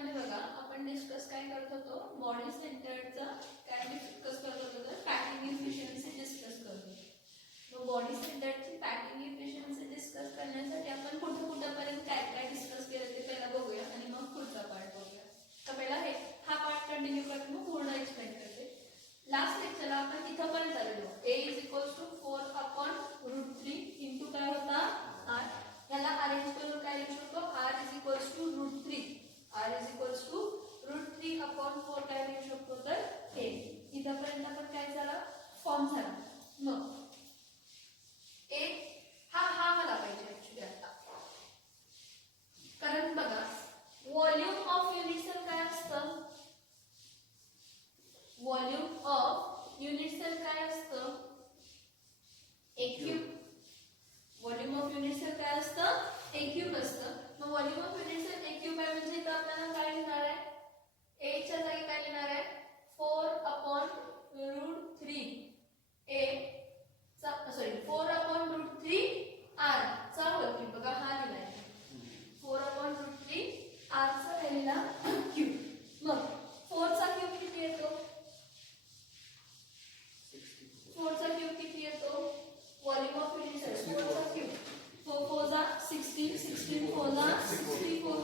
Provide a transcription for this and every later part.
मध्ये बघा आपण डिस्कस काय करत होतो, बॉडी सेंटरचं काय डिस्कस करत होतो तर पॅकिंग इफिशियन्सी डिस्कस करत होतो. मग बॉडी सेंटरची पॅकिंग इफिशियन्सी डिस्कस करण्यासाठी आपण कुठपर्यंत काय काय डिस्कस केलं ते पहिला बघूया आणि मग पुढचा पार्ट बघूया. तर पहिला हा पार्ट कंटिन्यू करतो मग पूर्ण एक्सप्लेन करते. लास्ट लेक्चरला आपण इथपर्यंत आलेलो, a = 4/√3 इंटू काय होता r. याला अरेंज करून काय लिहू शकतो, r = √3. r √3/4 काय लिहू शकतो तर हे. इथपर्यंत आपण काय झाला, फॉर्म झाला. मग हा मला पाहिजे ऍक्च्युली आता, कारण बघा व्हॉल्यूम ऑफ युनिट सेल काय असतं, व्हॉल्यूम ऑफ युनिट सेल काय असतं, a cube. Volume of unit cell काय असतं, a क्यूब असतं. मग volume of unit cell a cube आहे म्हणजे इथं आपल्याला काय लिहिणार आहे, a च्या जागी काय लिहिणार आहे 4/√3 a चा 4/√3 r चा होल क्यूब. बघा हा लिहिलाय 4/√3 r चा राहिलेला क्यूब. मग 4 चा क्यूब किती येतो, 4 चा क्यूब किती येतो, व्हॉल्यूम ऑफ युनिट सेल 4 चा क्यूब 4 4 जा 16, 16 4 जा 64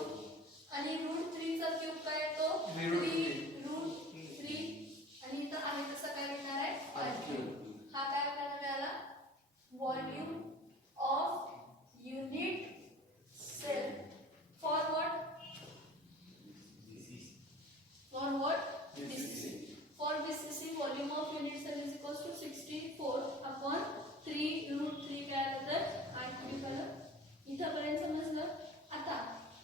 आणि √3 चा क्यूब काय येतो 3√3 आणि इथं आहे तसं काय मिळणार आहे r. हा काय आपल्याला मिळाला, volume of unit cell for what, for what BCC. For BCC volume of unit cell is equals to 64/3√3 काय आलं तर 8 आलं. इथपर्यंत समजलं. आता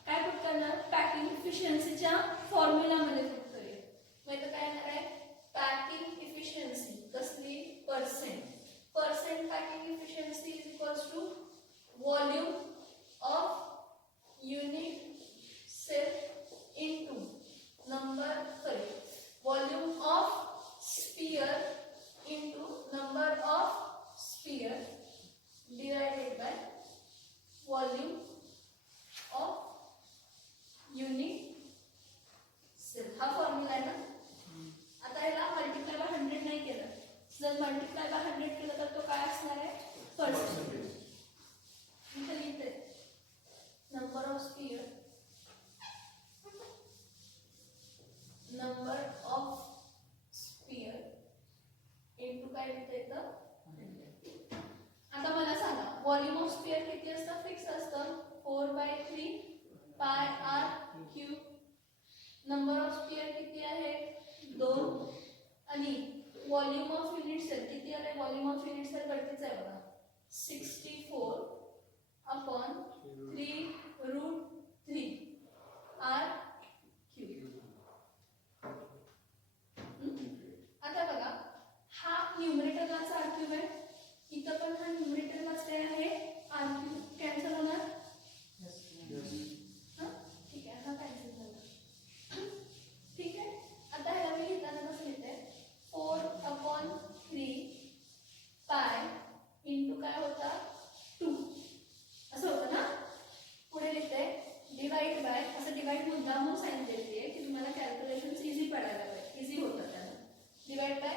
काय पुट करणार, पॅकिंग इफिशियन्सीच्या फॉर्म्युला मध्ये पुट करूया. मग इथं काय येणार आहे, पॅकिंग इफिशियन्सी कसली, percent packing efficiency is equals to volume of unit cell into volume of sphere into number of sphere divided by volume of unit cell. हा फॉर्म्युला आहे ना. आता याला मल्टिप्लाय बाय 100 नाही केलं, जर मल्टिप्लाय बाय 100 केलं तर तो काय असणार आहे, पर्सेंटेज. इथे लिहिते number of sphere, number of sphere into काय लिहिता येतं 100. आता मला सांगा व्हॉल्यूम ऑफ स्फियर किती असतं, फिक्स असतं 4/3 पाय r cube. Number of sphere किती आहे 2 आणि व्हॉल्यूम ऑफ युनिट सेल किती आहे, व्हॉल्यूम ऑफ युनिट सेल वरतीच आहे बघा 64/3√3 r क्यूब. आता बघा हा न्यूमरेटरचा r क्यूब आहे, इथं पण हा न्यूमरेटरलाच काय आहे r क्यूब. कॅन्सल होणार, ठीक आहे, हा कॅन्सल झाला. ठीक आहे. आता ह्याला मी लिहिताना कसं लिहिते 4/3 पाय इंटू काय होता 2 असं होतं ना. पुढे लिहिते डिवाइड बाय, असं डिवाइड मुद्दा म्हणून सांगितलेली आहे की तुम्हाला कॅल्क्युलेशन्स इझी पडायला पाहिजे, इझी होतं त्याला. डिवाइड बाय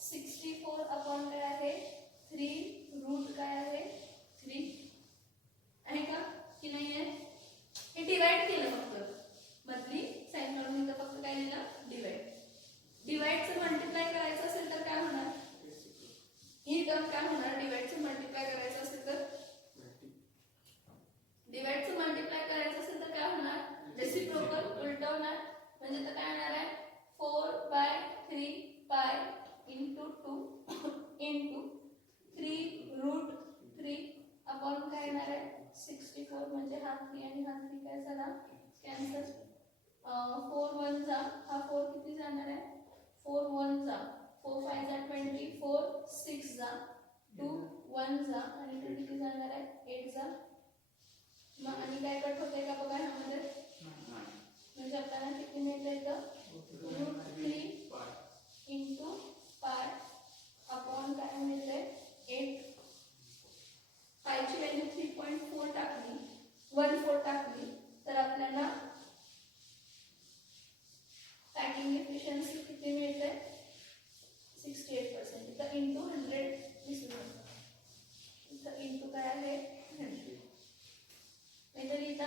64 काय आहे 3 रूट काय आहे 3 आहे का की नाही आहे. हे डिवाइड केलं फक्त, मधली साइन काढून इथं फक्त काय लिहिलं डिवाइड. डिवाइडचं मल्टिप्लाय करायचं असेल तर काय होणार, ही टर्म काय होणार, डिवाइडचं मल्टिप्लाय करायचं असेल तर, डिवाइडचं मल्टिप्लाय करायचं असेल तर काय होणार, रेसिप्रोकल उलट होणार. म्हणजे तर काय होणार आहे 4/3 पाय इंटू 2 इंटू 3√3 अपॉन काय येणार आहे 64. म्हणजे हा 3 आणि हा 3 काय झाला कॅन्सल. 4 1 जा, हा 4 किती जाणार आहे 4 1 जा, 4 5 जा 24, 6 जा 2 1 जा आणि 2 किती जाणार आहे 8 जा. मग आणि काय कट होते का बघा ह्यामध्ये, म्हणजे आपल्याला किती मिळतं इथं √3 इंटू पाय अपॉन काय मिळते 8. पायची व्हॅल्यू 3.4 टाकली, 1/4 टाकली तर आपल्याला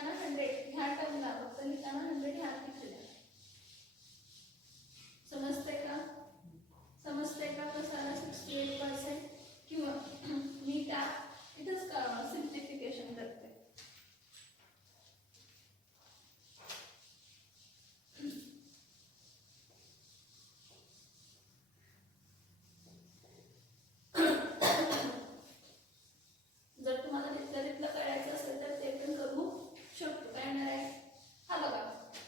लिहिताना 100 ह्या टर्मला फक्त लिहिताना 100 ह्या लिहिलेलं. समजतंय का कसं आला 68%. किंवा मी त्या इथंच सिम्प्लिफिकेशन करते. जर तुम्हाला तिथलं कळायचं असेल तर ते पण करू शकतो. काय होणार आहे, हा बघा,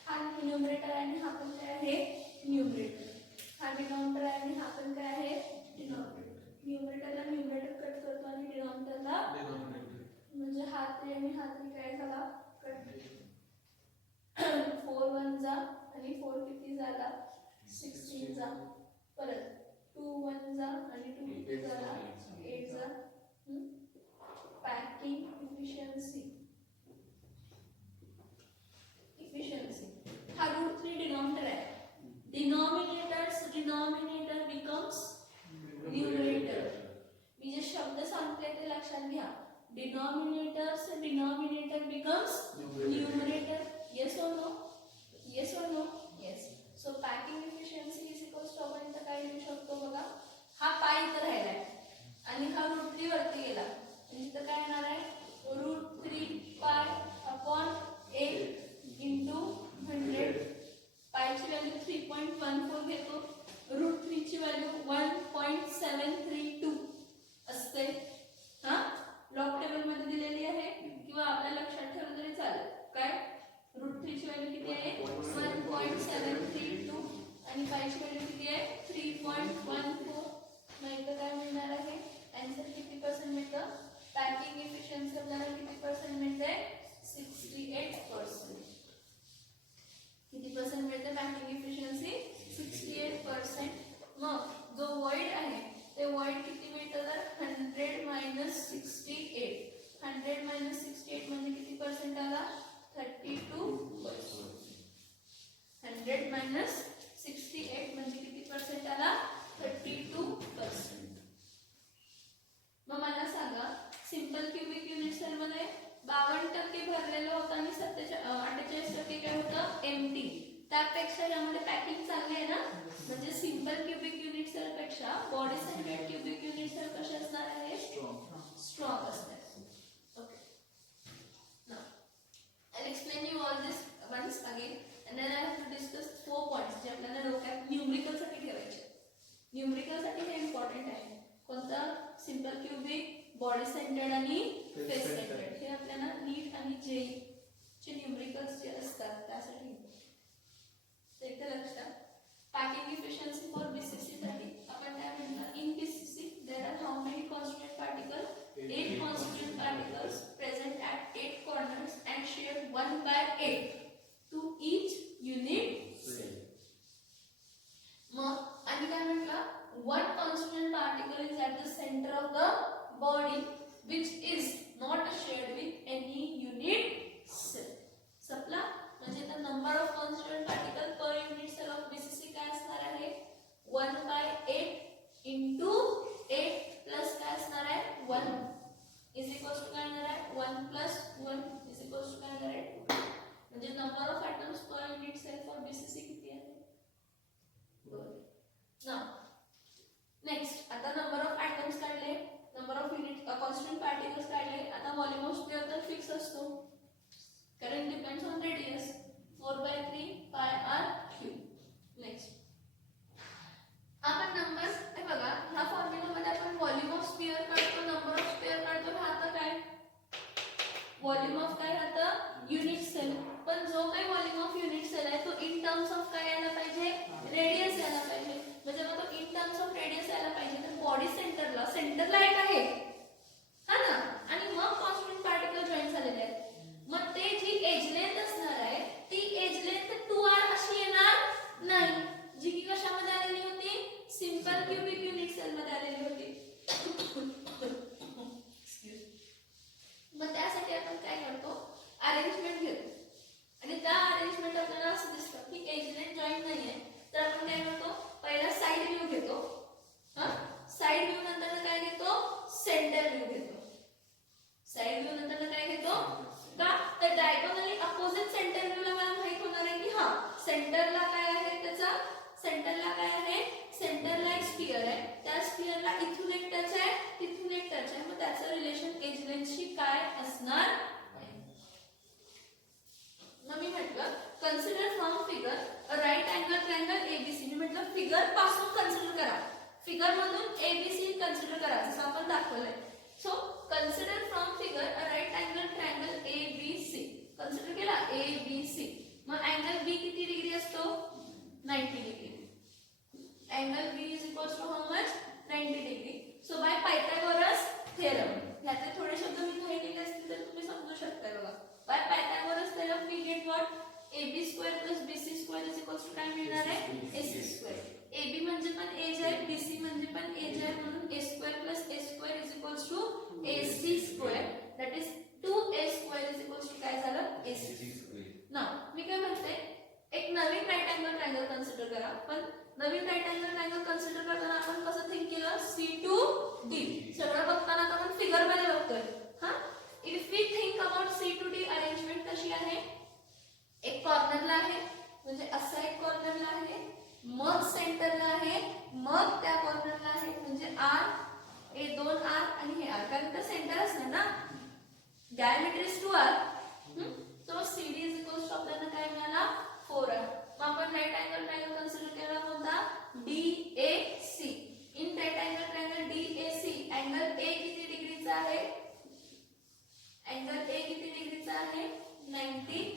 हा न्यूमरेटर आहे आणि हा पण काय आहे न्यूमरेटर. हा डिनॉमिनेटर आहे आणि हा पण काय आहे डिनॉमिनेटर. न्यूमरेटरला न्यूमरेटर कट करतो आणि डिनॉमिनेटरला म्हणजे हा 3 आणि हा 3 काय झाला कट. 4 1 जा आणि 4 किती झाला 16 जा. परत 2 1 जा आणि 2 किती झाला 8 जा. पॅकिंग इफिशियन्सी हा √3 डिनॉमिनेटर आहे. Denominator becomes numerator. मी जे शब्द सांगते ते लक्षात घ्या. Denominator becomes numerator. येस और नो? येस और no? Yes. So packing efficiency is equals to आपण इथं काय लिहू शकतो बघा. हा पाय इथं राहिलाय आणि हा √3 वरती गेला. इथं काय येणार आहे √3 पाय अपॉन 8 इंटू 100. पायची व्हॅल्यू 3.14 घेतो. √3 ची व्हॅल्यू 1.732 असते. हा लॉग टेबल मध्ये दिलेली आहे किंवा आपल्या लक्षात ठेवलं तरी चालेल. काय √3 ची व्हॅल्यू किती आहे 1.732 आणि पायची व्हॅल्यू किती आहे 3.14. मग इथं काय मिळणार आहे आन्सर किती पर्सेंट मिळतं. पॅकिंग इफिशियन्सी आपल्याला किती पर्सेंट मिळते 68%. किती पर्सेंट मिळते पॅकिंग इफिशियन्सी 68%. मग जो वॉइड आहे ते वॉइड किती मिळतं तर 100 - 68. 100 - 68 म्हणजे किती पर्सेंट आला 32%. 100 - 68 म्हणजे किती पर्सेंट आला 32%. मग मला सांगा सिंपल क्यूबिक युनिट सेल मध्ये 52% भरलेलं होतं आणि 48% काय होतं एम्प्टी. त्यापेक्षा यामध्ये पॅकिंग चांगली आहे ना. म्हणजे सिंपल क्यूबिक युनिट सेल पेक्षा body centred cubic unit cell कसे असणार आहे स्ट्रॉंग असणार. Okay, now I will explain you all this once again and then I have to discuss 4 points जे आपल्याला डोक्यात न्यूमरिकल साठी ठेवायचे. न्यूमरिकल साठी हे इम्पॉर्टंट आहे. कोणता सिंपल क्यूबिक बॉडी सेंटर्ड आणि फेस सेंटर्ड. हे आपल्याला नीट आणि जेई चे न्यूमरिकल्स जे असतात त्यासाठी ते लक्षात. पॅकिंग इफिशियन्सी फॉर बीसीसी साठी आपण काय म्हणणार in BCC there are how many constituent particle 8 constituent particles present at 8 corners and share 1/8 to each unit cell. मग आणि काय म्हटलं one constituent particle is at the center of the body which is not shared with any unit cell. सपला म्हणजे the number of constituent particle per unit cell of BCC काय असणार आहे 1/8 into 8 plus काय असणार आहे 1 is equals to काय असणार आहे 1 plus 1 is equals to काय असणार आहे 2. म्हणजे number of atoms per unit cell for BCC किती आहे 2. नाउ नेक्स्ट आता नंबर ऑफ atoms काढले, number of unit constant particles काढले. आता व्हॉल्यूम ऑफ स्फियर तर फिक्स असतो कारण depends on radius 4/3 pi r cube. Next आपण नंबर हे बघा ह्या फॉर्म्युला मध्ये आपण व्हॉल्यूम ऑफ स्फियर काढतो, नंबर ऑफ स्फियर काढतो. राहतं काय व्हॉल्यूम ऑफ काय राहतं युनिट सेल. पण जो काही व्हॉल्यूम ऑफ युनिट सेल आहे तो इन टर्म्स ऑफ काय यायला पाहिजे रेडियस यायला पाहिजे. म्हणजे मग तो इन टर्म्स ऑफ रेडियस यायला पाहिजे. तर बॉडी सेंटरला एक आहे हा ना आणि मग कॉन्स्टंट पार्टिकल जॉईन झालेले आहेत. मग ते जी एज लेंथ असणार आहे ती एज लेंथ 2r अशी येणार नाही जी की कशामध्ये आलेली होती सिंपल क्यूबिक युनिट सेल मध्ये आलेली होती. मग त्यासाठी आपण काय करतो अरेंजमेंट घेतो आणि त्या अरेंजमेंट आपल्याला असं दिसतं की एज लेंथ जॉईन नाहीये. तर आपण काय करतो पहिला साइड व्ह्यू घेतो. साइड व्ह्यू नंतर काय घेतो centre figure a right angle triangle ABC. मी म्हटलं फिगर पासून कन्सिडर करा, फिगर मधून एबीसी कन्सिडर करा जसं आपण दाखवलंय. So consider from figure a right angle triangle ABC. Consider केला एबीसी. मग अँगल बी किती डिग्री असतो? 90 degree. Angle B is equals to how much? 90 degree. So by Pythagoras theorem. याचे थोडे शब्द मी घाई केले असतील तर तुम्ही समजू शकता बघा. By Pythagoras theorem we get what? AB square plus BC square is equals to काय मिळणार आहे? AC square. AB म्हणजे पण एज आहे, BC म्हणजे पण एज आहे, म्हणून A square plus A square is equals to AC square. That is 2A square is equals to काय झालं? AC square. नाउ मी काय म्हणते, एक नवीन राईट अँगल ट्रायंगल कन्सिडर करा. पण नवीन राईट अँगल ट्रायंगल कन्सिडर करताना आपण कसं थिंक केलं? C to D. सगळं बघताना आपण फिगर मध्ये बघतोय. हा, if we think about C to D arrangement कशी आहे? एक कॉर्नरला आहे, म्हणजे असा एक कॉर्नरला आहे, मग सेंटरला आहे, मग त्या कॉर्नरला आहे, म्हणजे R, हे दोन R आणि हे R, कारण तर सेंटर असणार ना. Diameter is 2R. So CD is equals to आपल्याला काय मिळाला? 4R. मग आपण राईट अँगल ट्रायंगल कन्सिडर केला कोणता? DAC. In right angle triangle DAC angle A किती डिग्रीचा आहे? अँगल A किती डिग्रीचा आहे? 90.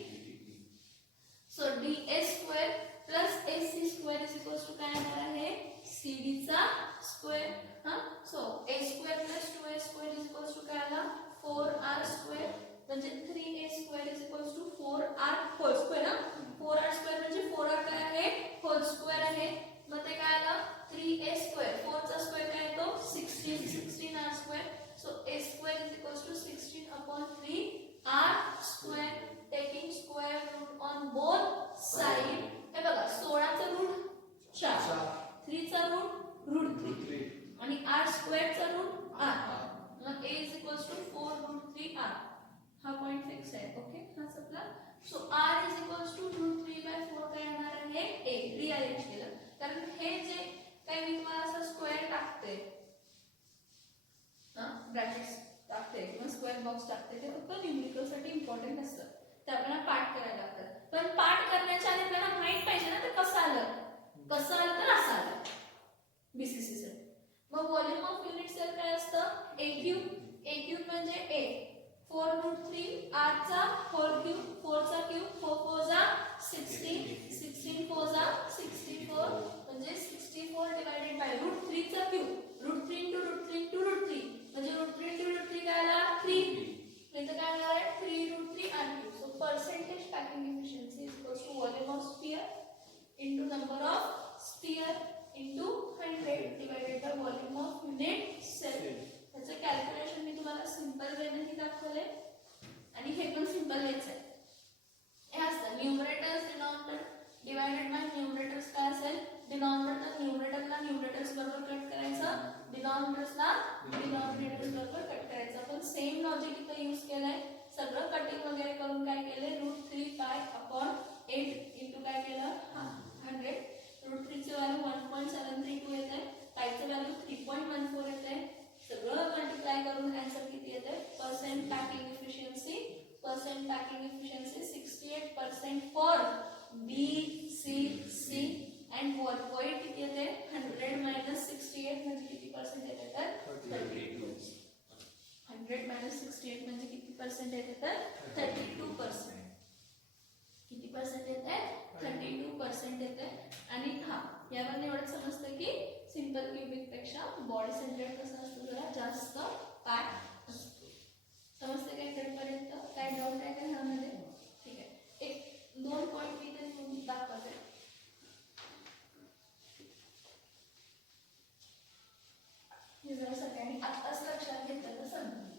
So DA square plus AC square is equals to काय येणार आहे? CD चा स्क्वेअर. हा, so A square plus 2A square is equals to काय आला? 4R square. म्हणजे 3A square is equals to 4R whole square. ना, 4R स्क्वेअर म्हणजे 4R काय आहे? होल स्क्वेअर आहे. मग ते काय आलं? 3A square. 4 चा स्क्वेअर काय येतो? 16. 16R square. So A square is equals to 16 upon 3R square. Taking square root on both side. हे बघा, 16 चा रूट 4, 3 चा रूट 3 आणि R स्क्वेअर चा रूट R. मग A is equals to 4 root 3R. हा पॉइंट फिक्स आहे. Okay, हा आपला. So R is equals to root 3/4 काय येणार आहे? A. रिअरेंज केलं, कारण हे जे काही मी तुम्हाला असं स्क्वेअर टाकते ना, ब्रॅकेट्स टाकते किंवा स्क्वेअर बॉक्स टाकते, ते फक्त न्यूमेरिकल साठी इम्पॉर्टंट असतं. ते आपल्याला पाठ करायला लागतात. पण पाठ करण्याच्या आधी आपल्याला माहित पाहिजे ना ते कसं आलं. कसं आलं तर असं आलं BCC साठी. मग व्हॉल्यूम ऑफ युनिट सेल काय असतं? A cube. A क्यूब म्हणजे A. 4 रूट 3 R चा होल क्यूब. 4 चा क्यूब, 4 4 जा 16, 16 4 जा 64, म्हणजे 64 डिवाइडेड बाय रूट 3 चा cube. Root 3 into root 3 into root 3 म्हणजे रूट 3 इंटू रूट 3 काय आला? 3. म्हणजे काय आला आहे? 3 root 3 R cube. So percentage packing efficiency is equals to volume of sphere into number of sphere into 100 divided by volume of unit cell. त्याचं calculation मी तुम्हाला सिंपल वेनेही दाखवले आणि हे पण सिंपल वेच आहे. हे असतं numerators denominator divided by numerators. काय असेल? न्यूमरेटरला न्यूमरेटर्स बरोबर कट करायचं, डिनॉमिनेटर्सला डिनॉमिनेटर्स बरोबर कट करायचं. आपण सेम लॉजिक इथे यूज केलंय. सगळं कटिंग वगैरे करून काय केलंय? रूट 3 पाय अपॉन 8 इंटू काय केलं? 100. रूट 3 ची व्हॅल्यू 1.732 येते, पायचं व्हॅल्यू 3.14 येते. सगळं मल्टिप्लाय करून आन्सर किती येते? Percent packing efficiency. Percent packing efficiency 68% for BCC and point किती येते? 100 मायनस 68 म्हणजे किती पर्सेंट येते? तर 32. 100 मायनस 68 म्हणजे किती पर्सेंट येते? तर 32%. किती पर्सेंट येते? 32% येते. आणि हा, यावरून एवढं समजतं की सिंपल क्यूबिक पेक्षा बॉडी सेंटर्ड कसं असतं? जरा जास्त पॅक असतो. समजते काय इथपर्यंत? काय डाऊट आहे का ह्यामध्ये? ठीक आहे. एक 2 पॉइंट मी इथे दाखवते. हे जर सगळ्यांनी आत्ताच लक्षात घेतलं तर समजेल.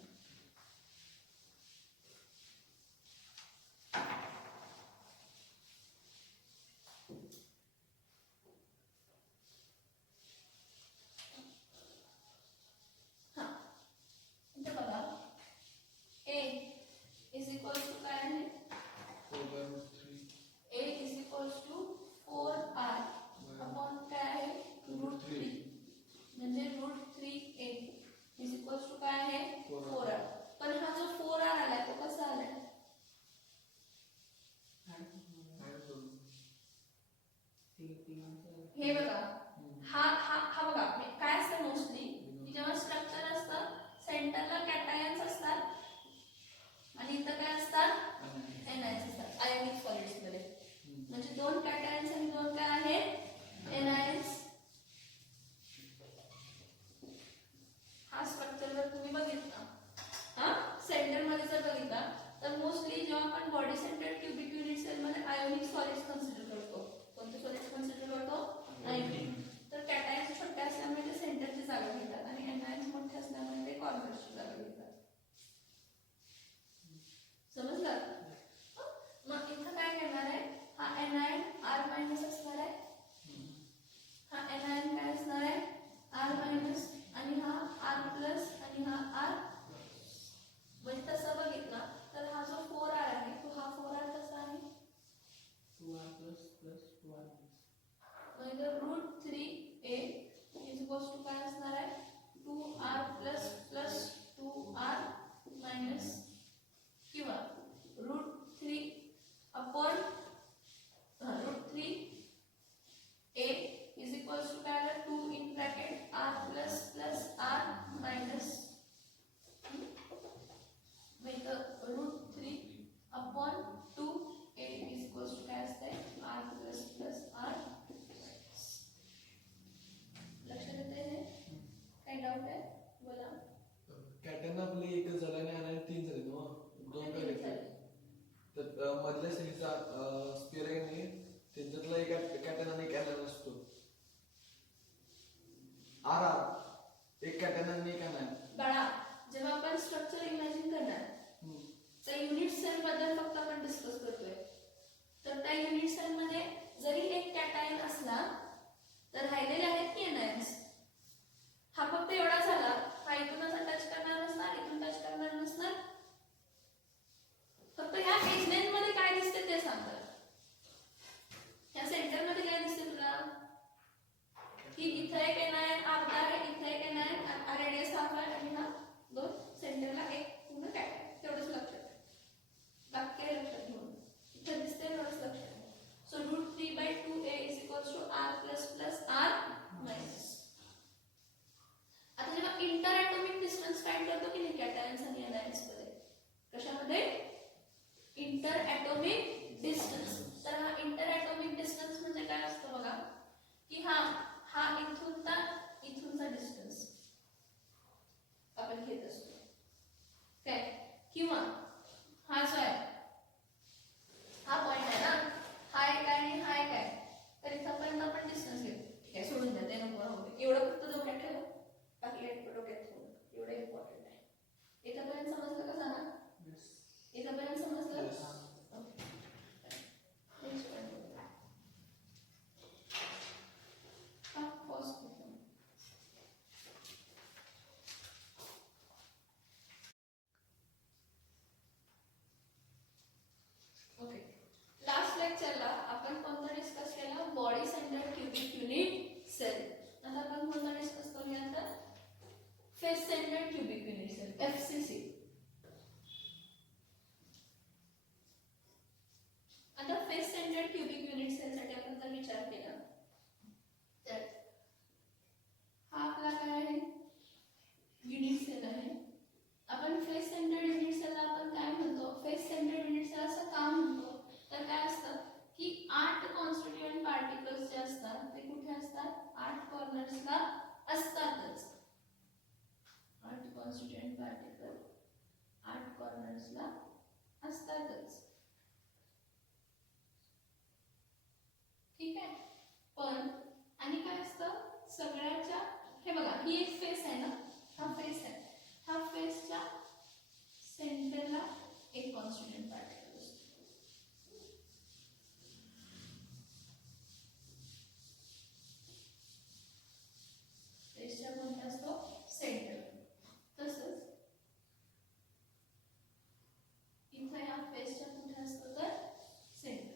हे बघा हा हा हा बघा काय असतं मोस्टली की जेव्हा स्ट्रक्चर असतं सेंटरला कॅटायन्स असतात आणि इथं काय असतात एनायन्स असतात आयोनिक सॉलिड्स मध्ये म्हणजे दोन कॅटायन्स आणि दोन काय आहेत एनायन्स हा स्ट्रक्चर जर तुम्ही बघितला हा सेंटर मध्ये जर बघितला तर मोस्टली जेव्हा आपण body centre cubic unit cell मध्ये आयोनिक सॉलिड्स कन्सिडर करतो कोणते सॉलिड्स कन्सिडर करतो आयोनिक तर कॅटायन्स छोटे असल्यामुळे ते सेंटरची जागा घेतात आणि एनायन्स मोठे असल्यामुळे ते कॉर्नरची जागा घेतात समजलं मग इथं काय करणार आहे हा एनायन आर मायनस असणार आहे हा एनायन काय असणार आहे आर मायनस आणि हा आर प्लस आणि हा आर म्हणजे तसं बघितलं तर हा जो 4r आहे तो हा 4r कसा आहे 2r plus 2r म्हणजे √3a इज इक्वल्स टू काय असणार आहे 2r plus 2r मायनस किंवा √3 upon √3a is equals to काय आलं 2 in bracket r plus r minus √3 upon 2a is equals to काय असते r plus r लक्षात येते हे काय डाऊट आहे बोला कॅटन आपले एकच झालं आणि आणायला 3 झाले ना दोन काय घेतले तर मधल्या साईडचा स्पिअर आहे नाही त्यांच्यातला एक कॅटन आणि एक एनायन असतो आर आर एक कॅटन आणि एक एनायन बाळा जेव्हा आपण स्ट्रक्चर इमॅजिन करणार त्या युनिट सेल बद्दल फक्त आपण डिस्कस करतोय तर त्या युनिट सेल मध्ये जरी एक कॅटायन असला तर राहिलेले आहेत की एनायन्स हा फक्त एवढा झाला हा इथून असा टच करणार नसणार इथून टच करणार नसणार फक्त ह्या एज लेंथ मध्ये काय दिसते ते सांगतात ह्या सेंटर मध्ये काय दिसते तुला की इथं एक एनायन अर्धा आहे इथं एक एनायन रेडियस हाफ आहे आणि हा दोन सेंटरला एक पूर्ण कॅटायन तेवढंच लक्षात बाकी लक्षात घेऊन इथं दिसते एवढंच लक्षात सो √3/2a is equals to r plus r minus आता जेव्हा इंटर ॲटॉमिक डिस्टन्स फाइंड करतो की नाही कॅटायन्स आणि एनायन्स मध्ये कशामध्ये इंटर ॲटॉमिक डिस्टन्स तर हा इंटर ॲटॉमिक डिस्टन्स म्हणजे काय असतं बघा की हा इथूनचा डिस्टन्स आपण घेत असतो काय किंवा हा जो आहे हा पॉइंट आहे ना हा एक आहे आणि हा एक आहे तर इथपर्यंत आपण डिस्टन्स घेतो ठीक आहे सोडून द्या ते नको राहू एवढं फक्त डोक्यात ठेवा बाकी डोक्यात ठेवू एवढं इम्पॉर्टंट आहे इथपर्यंत समजलं का सांगा इथपर्यंत समजलं ओके लास्ट लेक्चरला आपण कोणता डिस्कस केला body centre cubic unit cell आता आपण कोणता डिस्कस करूया आता face centre cubic unit cell FCC आता face centre cubic unit cell साठी आपण जर विचार केला तर हा आपला काय आहे युनिट सेल आहे आपण फेस सेंटर युनिट सेलला आपण काय म्हणतो फेस सेंटर युनिट सेल असं का म्हणतो तर काय असतं की 8 कॉन्स्टिट्यूएंट पार्टिकल्स जे असतात ते कुठे असतात 8 कॉर्नर्सला असतातच 8 कॉन्स्टिट्यूएंट पार्टिकल 8 कॉर्नर्सला असतातच ठीक आहे पण आणि काय असतं सगळ्याच्या हे बघा ही एक फेस आहे ना हा फेस आहे हा फेसच्या सेंटरला एक कॉन्स्टिट्यूएंट पार्टिकल असतो फेसच्या कोणता असतो सेंटर तसंच इथे या फेसच्या कुठे असतो तर सेंटर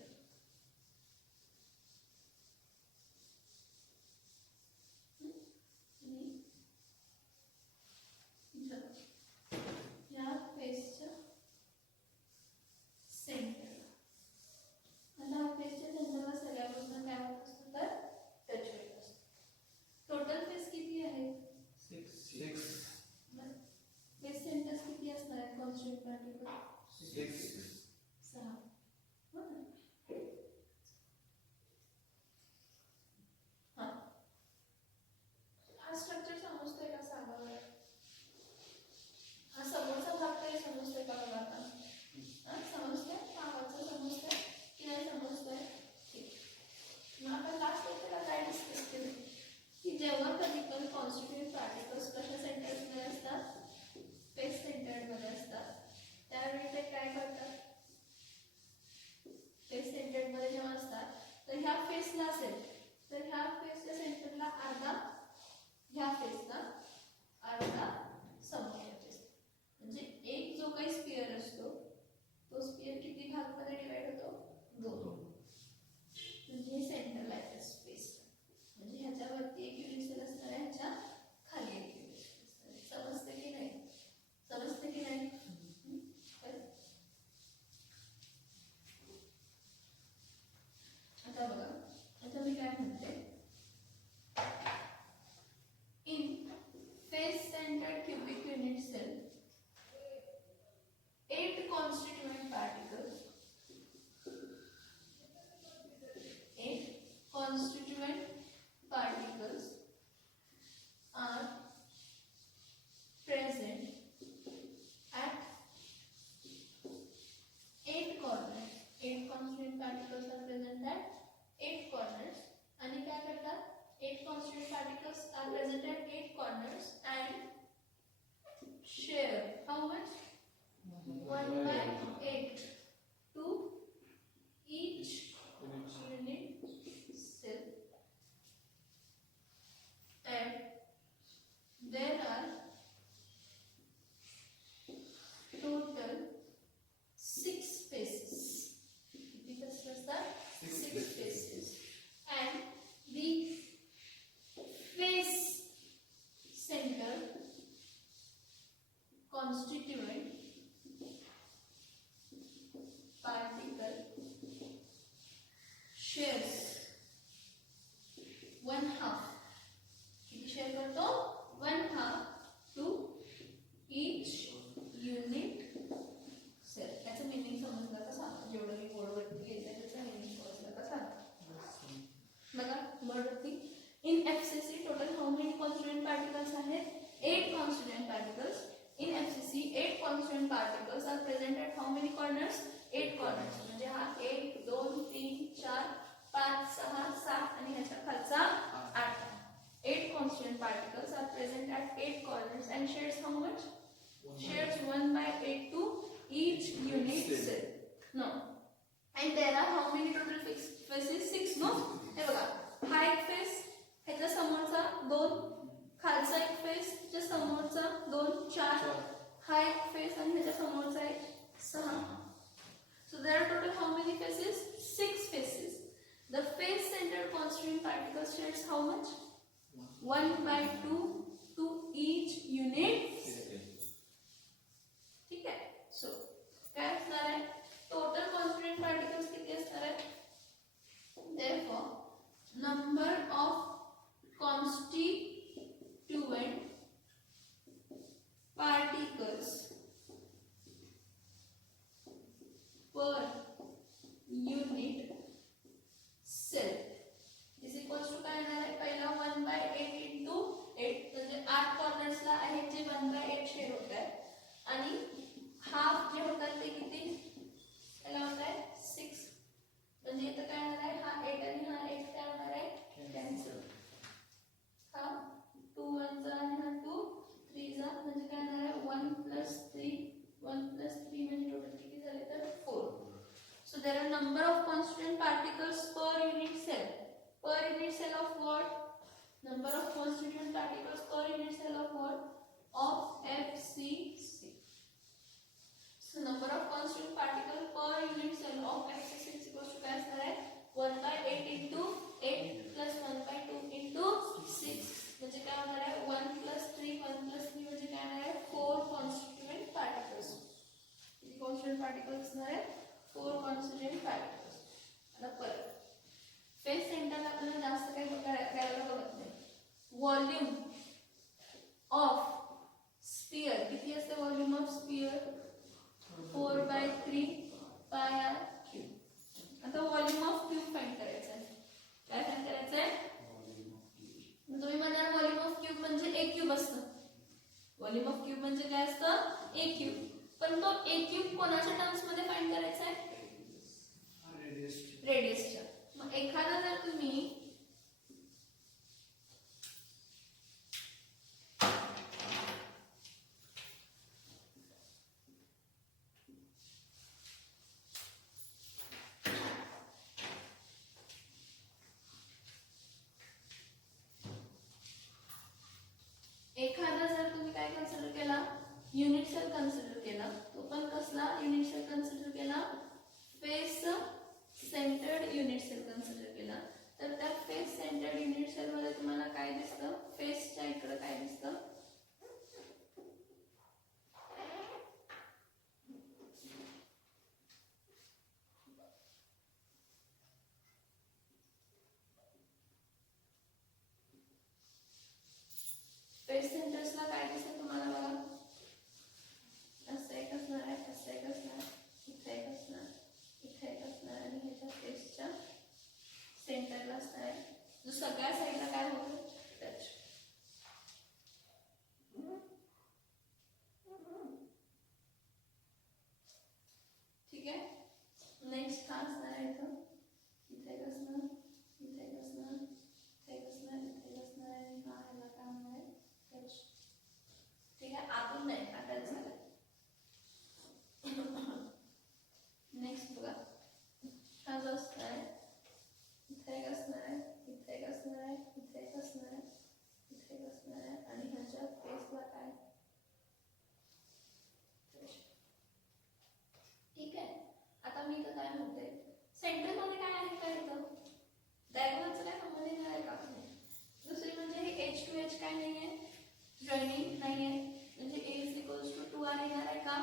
असेल तर ह्या फेसच्या सेंटरला अर्धा, ह्या फेसला अर्धा समोरच्या फेस. म्हणजे एक जो काही स्पिअर असतो तो स्पिअर किती भागमध्ये डिवाइड होतो? 2. म्हणजे हे सेंटरला आहे स्पेस. म्हणजे ह्याच्यावरती एक युनिट सेल असणार आहे, ह्याच्या खाली एक युनिट सेल असणार आहे. समजते की नाही? समजते की नाही? आता बघा, आता मी काय म्हणते, in face centered cubic unit cell 8 constituent particles, 8 constituent particles are present at 8 corners. 8 constituent particles are present at 8 corners. आणि काय करतात? 8 constituent particles are present at 8 corners and share how much? 1/8 to each unit cell. And there are total 6 faces. किती faces असतात? 6 faces. And the face center constituent particle shares 1/2. किती share करतो? 1/2 to each unit cell. त्याचं meaning समजलं का सांगा? जेवढं मी बोर्डवरती लिहिलं त्याचं मीनिंग समजलं का सांगा? बघा बोर्डवरती, in FCC total how many constituent particles आहेत? 8 constituent particles. In FCC 8 constituent particles are present at how many corners? 8 corners. म्हणजे हा 1 2 3 4 5 6 7 आणि ह्याच्या खालचा 8. 8 constituent particles are present at 8 corners and shares how much? Shares 1/8 to each unit cell. No. And there are how many total faces? 6, no? हे बघा, हा एक face, ह्याच्या समोरचा 2, खालचा एक फेस, ह्याच्या समोरचा 2 4, हा एक फेस आणि ह्याच्या समोरचा एक 6. So there are total how many faces? 6 faces. The face centered constituent particles shares how much? 1/2 to each unit. ठीक आहे. सो काय असणार आहे? टोटल कॉन्स्टिट्यूएंट पार्टिकल्स किती असणार आहेत? Therefore, number of constituent particles per unit cell is equals to काय येणार आहे? पहिला 1/8 into 8 म्हणजे 8 कॉर्नर्सला आहेत जे 1/8 शेअर होत आहे आणि हाफ जे होतात ते किती? त्याला होत आहे 6. म्हणजे इथं काय होणार आहे? हा 8 आणि हा 8 काय होणार आहे? कॅन्सल. हा 2 1 जा आणि हा 2 3 जा म्हणजे काय होणार आहे? 1 + 3 1 + 3 म्हणजे टोटल किती झाले तर 4. So there are number of constituent particles per unit cell. Per unit cell of what? Number of constituent particles per unit cell of what? Of FCC. So number of constituent particles per unit cell of FCC is equal to काय असणार आहे? 1/8 into 8 plus 1/2 into 6 म्हणजे काय होणार आहे? 1 + 3 1 + 3 म्हणजे काय होणार आहे? 4 constituent particles. किती constituent particles असणार आहे? 4 constituent particles. आता परत फेस सेंटरला आपल्याला जास्त काही करायला बघत नाही. व्हॉल्यूम ऑफ स्पियर किती असते? Volume of sphere 4/3 πr cube. एखादा जर तुम्ही काय कन्सिडर केला, युनिट सेल कन्सिडर केला, तो पण कसला युनिट सेल कन्सिडर केला, face centred unit cell consider केला. तर त्या फेस सेंटर्ड युनिट सेल मध्ये तुम्हाला काय दिसतं, फेसच्या इकडे काय दिसतं, फेस सेंटर्सला काय दिसतं तुम्हाला बघा, असं एक असणार आहे, असं एक असणार, इथे एक असणार, इथे एक असणार आणि ह्याच्या फेसच्या सेंटरला असणार आहे, जो सगळ्या साईडला काय होतो टच. ठीक आहे. नेक्स्ट हा असणार आहे इथं, इथे एक असणार, इथे एक असणार, इथे एक असणार, इथे एक असणार आणि हा ह्याला काय होणार आहे टच. ठीक आहे, आतून नाही अटॅच झालं. नेक्स्ट बघा, हा जो असणार आहे, इथे एक असणार आहे, इथे एक असणार आहे, इथे एक असणार आहे, इथे एक असणार आहे आणि ह्याच्या फेसला काय. ठीक आहे. आता मी तर काय म्हणते, सेंटर मध्ये काय आहे का इथं, डायगोनलचं काय संबंध येणार आहे का. दुसरी म्हणजे हे एच टू एच काय नाही आहे, जॉईनिंग नाही आहे, म्हणजे ए इज इक्वल्स टू 2r येणार आहे का,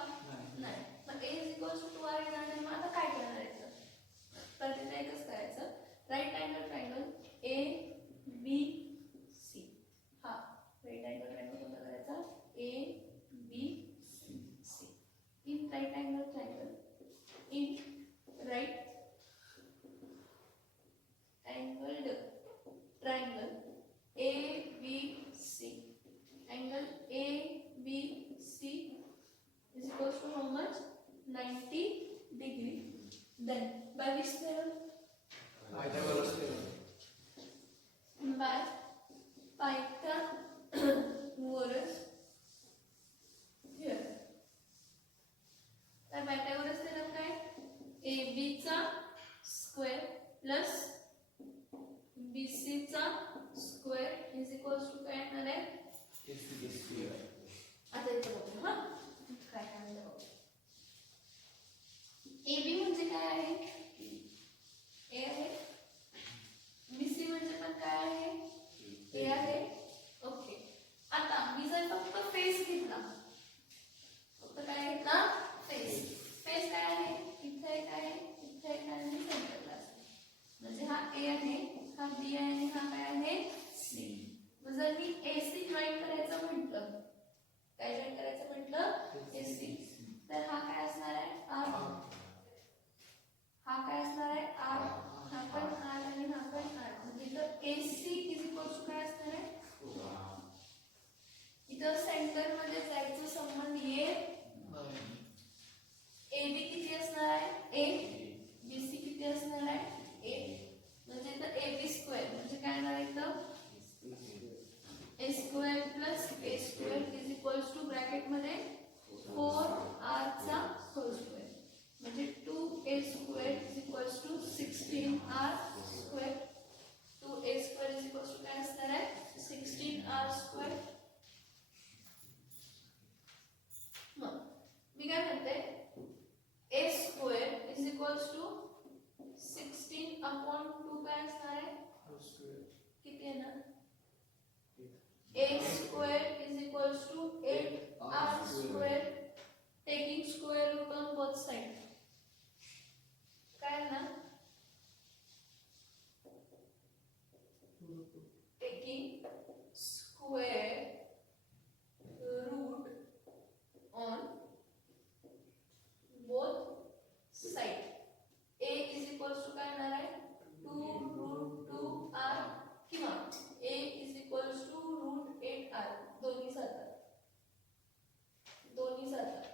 नाही. मग ए इज इक्वल्स टू 2r येणार नाही, मग आता काय करणार आहे तर तिथे एकच करायचं, right angle triangle A B C. हा राईट अँगल ट्रायंगल कोणता करायचा, A B C. In right angle triangle, in right angled triangle ABC, angle ABC is equals to how much, 90 degree. Then by which theorem, Pythagoras theorem. by Pythagoras theorem. तर Pythagoras theorem काय, AB चा square plus BC चा square is equals to काय येणार आहे, आता इथे बघू हा काय काय बघू. AB म्हणजे काय आहे, ए आहे, BC म्हणजे पण काय आहे, ए आहे. ओके. आता मी जर फक्त फेस घेतला, फक्त काय घेतला, फेस. फेस काय आहे, इथे काय आहे, इथे काय आहे, सेंटरला असते. म्हणजे हा ए आहे, हा बी आहे आणि हा काय आहे, सी. जर मी एसी जॉईन करायचं म्हटलं, काय जॉईन करायचं म्हटलं, एसी, तर हा काय असणार आहे, आर. हा काय असणार आहे, आर. हा पण आर आणि हा पण आर. म्हणजे इथं एसी इज इक्वल टू काय असणार आहे, इथं सेंटर मध्ये जायचं संबंध येत. एबी किती असणार आहे, ए. बीसी किती असणार आहे, ए. म्हणजे इथं AB स्क्वेअर म्हणजे काय येणार इथं, a square plus a square is equals to bracket मध्ये 4r चा होल स्क्वेअर, म्हणजे 2a square is equals to 16r square. 2a square is equals to काय असणार आहे, 16r स्क्वेअर. मग मी काय म्हणते, a square is equals to 16/2 काय असणार आहे, किती येणार, a square is equals to 8r square, taking square root on both side. काय ना, taking square root on both side. a is equals to काय येणार आहे, 2√2r किंवा a is equals to √8r. दोन्ही जातात, दोन्ही जातात.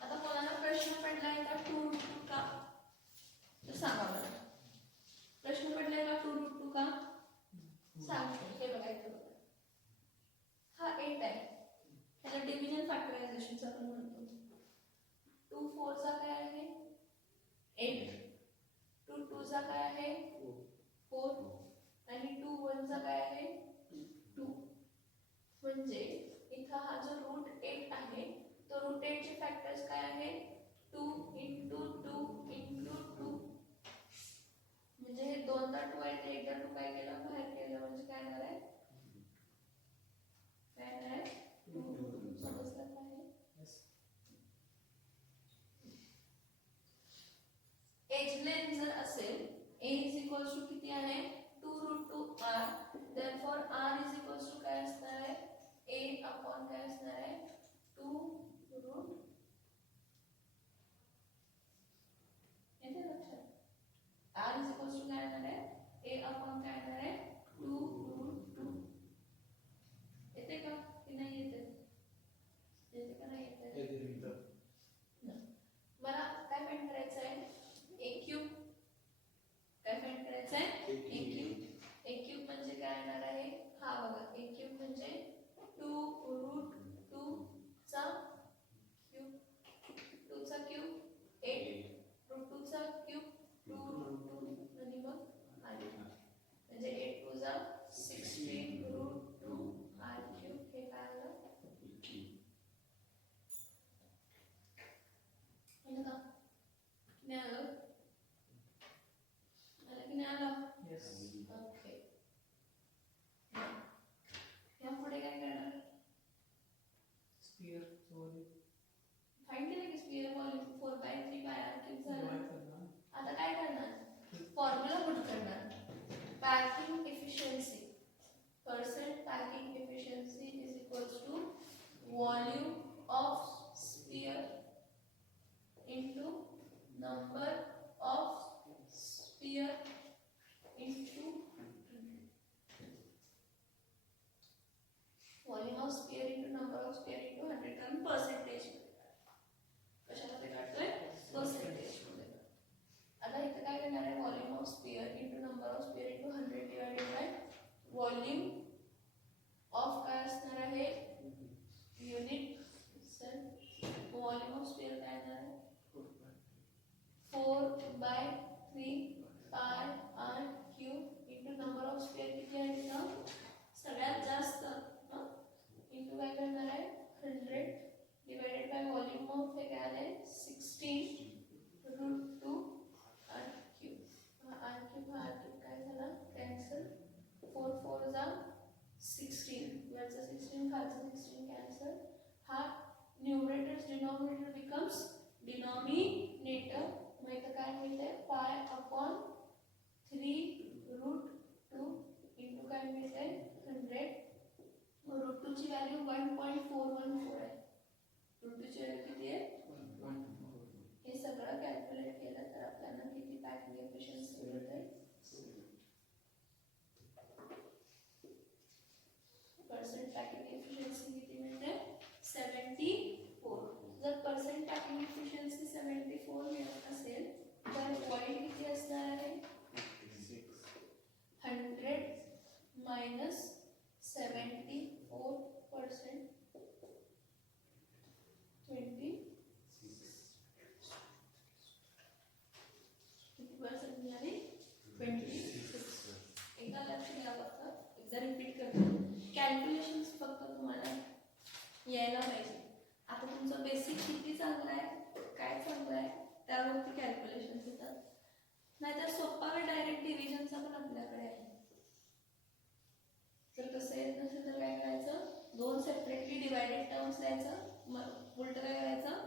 आता कोणाला प्रश्न पडलाय का 2√2 का, तर सांगा मला. प्रश्न पडला म्हणजे इथं हा जो रूट 8 आहे तो रूट 8 चे फॅक्टर्स काय आहेत 2 into 2 into 2 म्हणजे हे दोनदा 2 आहे ते एकदा 2 काय केलं बाहेर केलं म्हणजे काय येणार आहे काय येणार आहे 2 समजलं काय एज लेंथ जर असेल a इज इक्वल्स टू किती आहे 2 root 2 r therefore r is equals to काय असणार आहे a अपॉन काय असणार आहे 2 रूट येते लक्षात r इज इक्वल्स टू काय येणार आहे a अपॉन काय येणार आहे 2 रूट 2 येते का की नाही येते येते का नाही येते मला काय फाइंड करायचं आहे a क्यूब काय फाइंड करायचं आहे a क्यूब म्हणजे काय येणार आहे हा बघा a क्यूब म्हणजे 2 रूट 2 चा क्यूब 2 चा क्यूब 8 रूट 2 चा क्यूब 2 रूट 2 आणि मग r म्हणजे 8 2 चा 16 रूट 2 r क्यूब हे काय आलं आलं का नाही आलं आलं की नाही आलं ओके यापुढे काय करणार फाइंड केलं की स्फिअर व्हॉल्यूम 4/3 पाय r क्यूब झालं आता काय करणार फॉर्म्युला पुट करणार packing efficiency percent packing efficiency is equals to volume of sphere into number of sphere into volume of sphere into number of sphere into 100 कारण percentage कशाला ते काढतोय percentage मध्ये आता इथे काय करणार आहे volume of sphere into number of sphere into 100 divided by volume of काय असणार आहे unit cell volume of sphere काय येणार आहे 4/3 pi r cube into number of sphere किती आहे तिथं सगळ्यात जास्त into काय करणार आहे 100 divided by volume of हे काय आले 16 root 2 r cube r cube काय झाला कॅन्सल 4 4 जा 16 वरचा 16 खालचा 16 कॅन्सल हा न्यूमरेटर डिनॉमिनेटर becomes denominator मग इथं काय मिळते pi upon 3 root 2 into काय मिळते 100 रूट 2 ची व्हॅल्यू 1.414 आहे रूट 2 ची व्हॅल्यू किती आहे 1.4 हे सगळं कॅल्क्युलेट केलं तर आपल्याला किती पॅकिंग एफिशिएंसी मिळते पर्सेंट पॅकिंग एफिशिएंसी किती मिळते 74 जर पर्सेंट पॅकिंग एफिशिएंसी 74 मिळत असेल तर पॉइंट किती असणार आहे 100 minus 74% 26 किती पर्सेंट मिळाली 26 एकदा लक्ष द्या फक्त एकदा रिपीट करतो कॅल्क्युलेशन्स फक्त तुम्हाला यायला पाहिजे आता तुमचं बेसिक किती चांगलं आहे काय चांगलं आहे त्यावरती कॅल्क्युलेशन्स येतात नाहीतर सोपा वे डायरेक्ट डिव्हिजनचा पण आपल्याकडे आहे जर तसं येत नसेल तर काय करायचं दोन सेपरेटली डिवायडेड टर्म्स लिहायचं उलट काय करायचं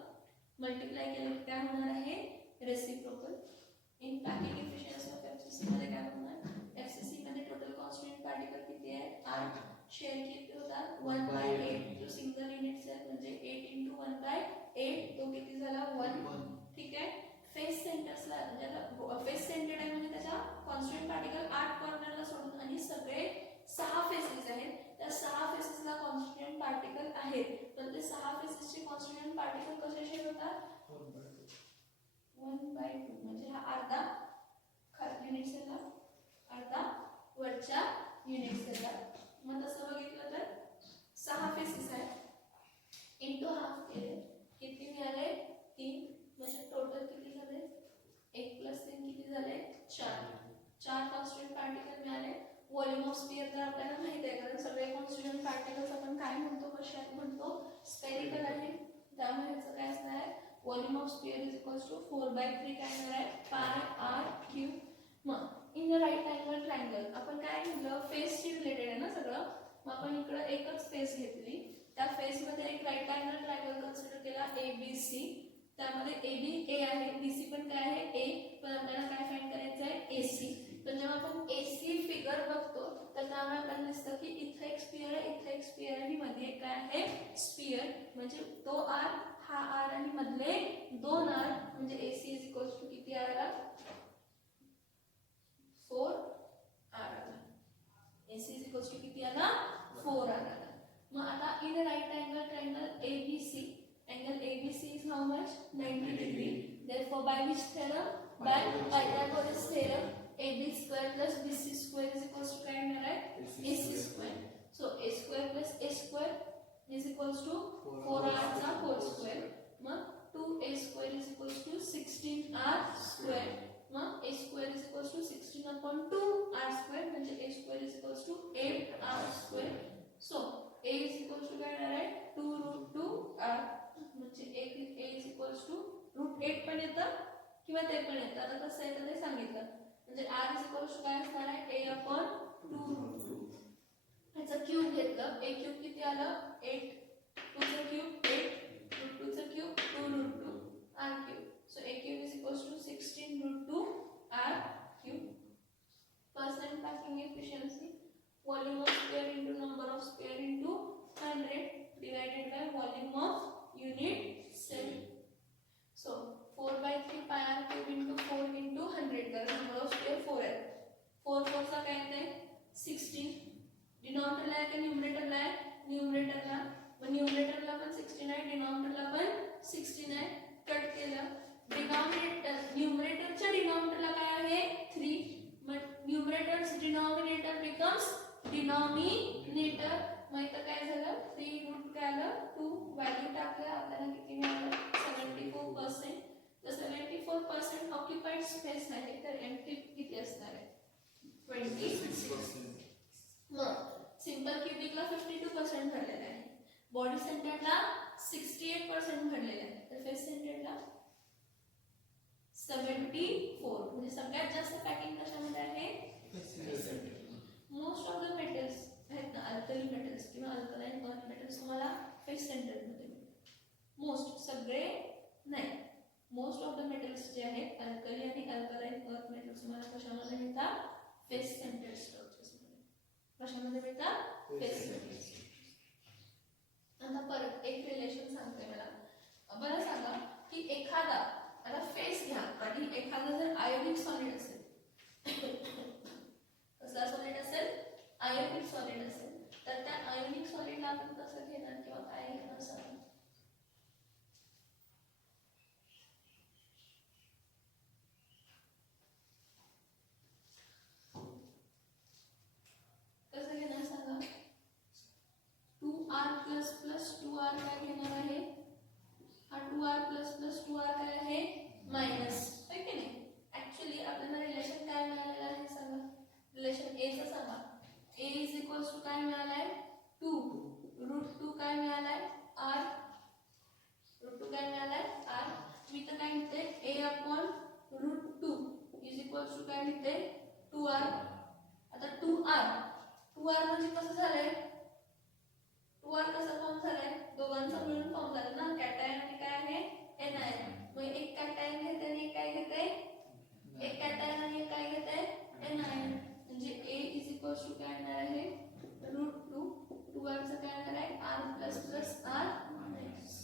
मल्टिप्लाय केलं की काय होणार आहे reciprocal in packing efficiency of FCC मध्ये काय होणार एफसीसी मध्ये टोटल कॉन्स्टंट पार्टिकल किती आहे 8 शेअर किती होता 1/8 जो सिंगल युनिट सेल म्हणजे 8 into 1/8 तो किती झाला 1 ठीक आहे फेस सेंटर्सला ज्याला फेस सेंटर्ड आहे म्हणजे त्याचा कॉन्स्टंट पार्टिकल 8 कॉर्नरला सोडून आणि सगळे 6 फेसेस आहेत त्या 6 फेसेसला कॉन्स्टंट पार्टिकल आहेत पण ते 6 फेसेसचे कॉन्स्टंट पार्टिकल कसे होतात 1/2 म्हणजे हा अर्धा युनिट सेलला अर्धा वरच्या युनिट सेलला मग तसं बघितलं तर 6 फेसेस आहेत इंटू हाफ केले किती मिळाले 3 म्हणजे टोटल किती झाले 1 + 3 किती झाले 4 कॉन्स्टंट पार्टिकल मिळाले व्हॉल्यूम ऑफ स्फियर तर आपल्याला माहित आहे कारण सगळे कॉन्स्टिट्यूएंट पार्टिकल्स आपण काय म्हणतो स्पेरिकल आहे, त्यामुळे याचं काय असणार आहे, volume of sphere is equals to 4/3 काय येणार आहे, पाय आर क्यू. मग in the right angle triangle आपण काय घेतलं, फेसशी रिलेटेड आहे ना सगळं, मग आपण इकडं एकच फेस घेतली, त्या फेसमध्ये एक राईट अँगल ट्रायंगल कन्सिडर केला ABC, त्यामध्ये AB A आहे, BC पण काय आहे A, पण आपल्याला काय फाइंड करायचं आहे AC. पण जेव्हा आपण AC फिगर बघतो तर त्यामुळे आपल्याला दिसतं की इथे एक स्फिअर आहे, इथे एक स्फिअर आहे, मध्ये एक काय आहे स्फिअर, म्हणजे तो R हा R आणि मधले दोन R म्हणजे AC इज इक्वल्स टू किती आला, 4 R आला. AC इज इक्वल्स टू किती आला, 4 R आला. मग आता in right angle triangle ABC, angle ABC is how much, 90 degree. Therefore by which theorem, by Pythagoras theorem, AB square plus BC square is equals to काय येणार आहे, AC square. So A square plus A square is equals to 4R चा whole square. मग 2A square is equals to 16R square. मग A square is equals to 16 upon 2R square म्हणजे A square is equals to 8R square. So A is equals to काय येणार आहे, 2√2R म्हणजे A is equals to √8 पण येतं किंवा ते पण येतं. आता कसं येतं ते सांगितलं, म्हणजे R is equals to काय असणार आहे, A upon 2√2. ह्याचं क्यूब घेतलं, A क्यूब किती आलं, 8, 2चं क्यूब 8, √2चं cube 2√2 R cube. So A cube is equals to 16√2 R cube. Percent packing efficiency, volume of sphere into number of sphere into 100 divided by volume of unit cell. So 4/3 pi r cube into 4 into 100 कारण number of sphere 4 आहे. 4 4 चा काय येते 16. डिनॉमिनेटरला आहे का न्यूमरेटरला आहे, न्यूमरेटरला. मग न्यूमरेटरला पण 16 आहे, डिनॉमिनेटरला पण 16 आहे. कट केलं, डिनॉमिनेटर न्यूमरेटरच्या डिनॉमिनेटरला काय आहे 3, मग न्यूमरेटर्स डिनॉमिनेटर बिकम्स डिनॉमिनेटर. मग इथं काय झालं, 3 रूट काय आलं 2, व्हॅल्यू टाकल्या आपल्याला किती मिळालं 74%. तर 74% ऑक्युपाइड स्पेस आहे, तर एम्प्टी किती असणार आहे 26%. मग सिंपल क्युबिकला 52% भरलेलं आहे, बॉडी सेंटरला 68% भरलेलं आहे, तर फेस सेंटरला 74. म्हणजे सगळ्यात जास्त पॅकिंग कशामध्ये आहे, मोस्ट ऑफ द मेटल्स आहेत ना, अल्कली मेटल्स किंवा अल्कलाइन अर्थ मेटल्स तुम्हाला फेस सेंटरमध्ये मिळतात. मोस्ट, सगळे नाही, मोस्ट ऑफ द मेटल्स जे आहेत अल्कली आणि अल्कलाइन अर्थ मेटल्स तुम्हाला कशामध्ये मिळतात, फेस सेंटर स्ट्रक्चर्स मध्ये. कशामध्ये मिळतात, फेस सेंटर. आता परत एक रिलेशन सांगते मला, बरं सांगा की एखादा, आता फेस घ्या आणि एखादा जर आयोनिक सॉलिड असेल, कसला सॉलिड असेल, आयोनिक सॉलिड असेल, तर त्या आयोनिक सॉलिडला आपण कसं घेणार किंवा काय घेणार सांगा. कसं घेणार सांगा, 2R प्लस प्लस 2R काय घेणार आहे, हा 2R प्लस प्लस 2R काय आहे मायनस, आहे की नाही. ऍक्च्युली आपल्याला रिलेशन काय मिळालेलं आहे सांगा, रिलेशन ए चं सांगा. A इज इक्वल्स टू काय मिळालाय 2 √2 काय मिळालाय R, √2 काय मिळालाय R. मी तर काय लिहिते A upon √2 is equals to काय लिहिते 2R. आता 2R म्हणजे कसं झालंय, 2R कसं फॉर्म झालाय, दोघांचा मिळून फॉर्म झाला ना, कॅटायन आणि काय आहे एनायन. मग एक कॅटायन घेते आणि एक काय घेते, एक कॅटायन आणि एक काय घेते एनायन. म्हणजे A इज इक्वल्स टू काय येणार आहे √2, 2R चं काय येणार आहे R plus plus R minus,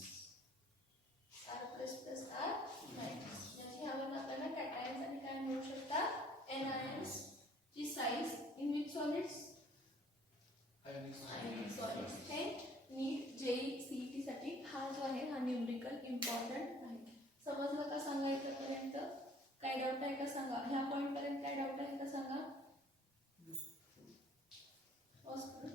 R plus plus R minus. म्हणजे ह्यावरून आपल्याला कॅटायन्स आणि काय मिळू शकतात एनायन्स ची size in which solids, ionic solids. हे नीट जेई सीईटी साठी हा जो आहे हा न्यूमरिकल इम्पॉर्टंट आहे. समजलं का सांगा, इथपर्यंत काय डाऊट आहे का सांगा, ह्या पॉइंट पर्यंत काय डाऊट आहे का सांगा. ओके,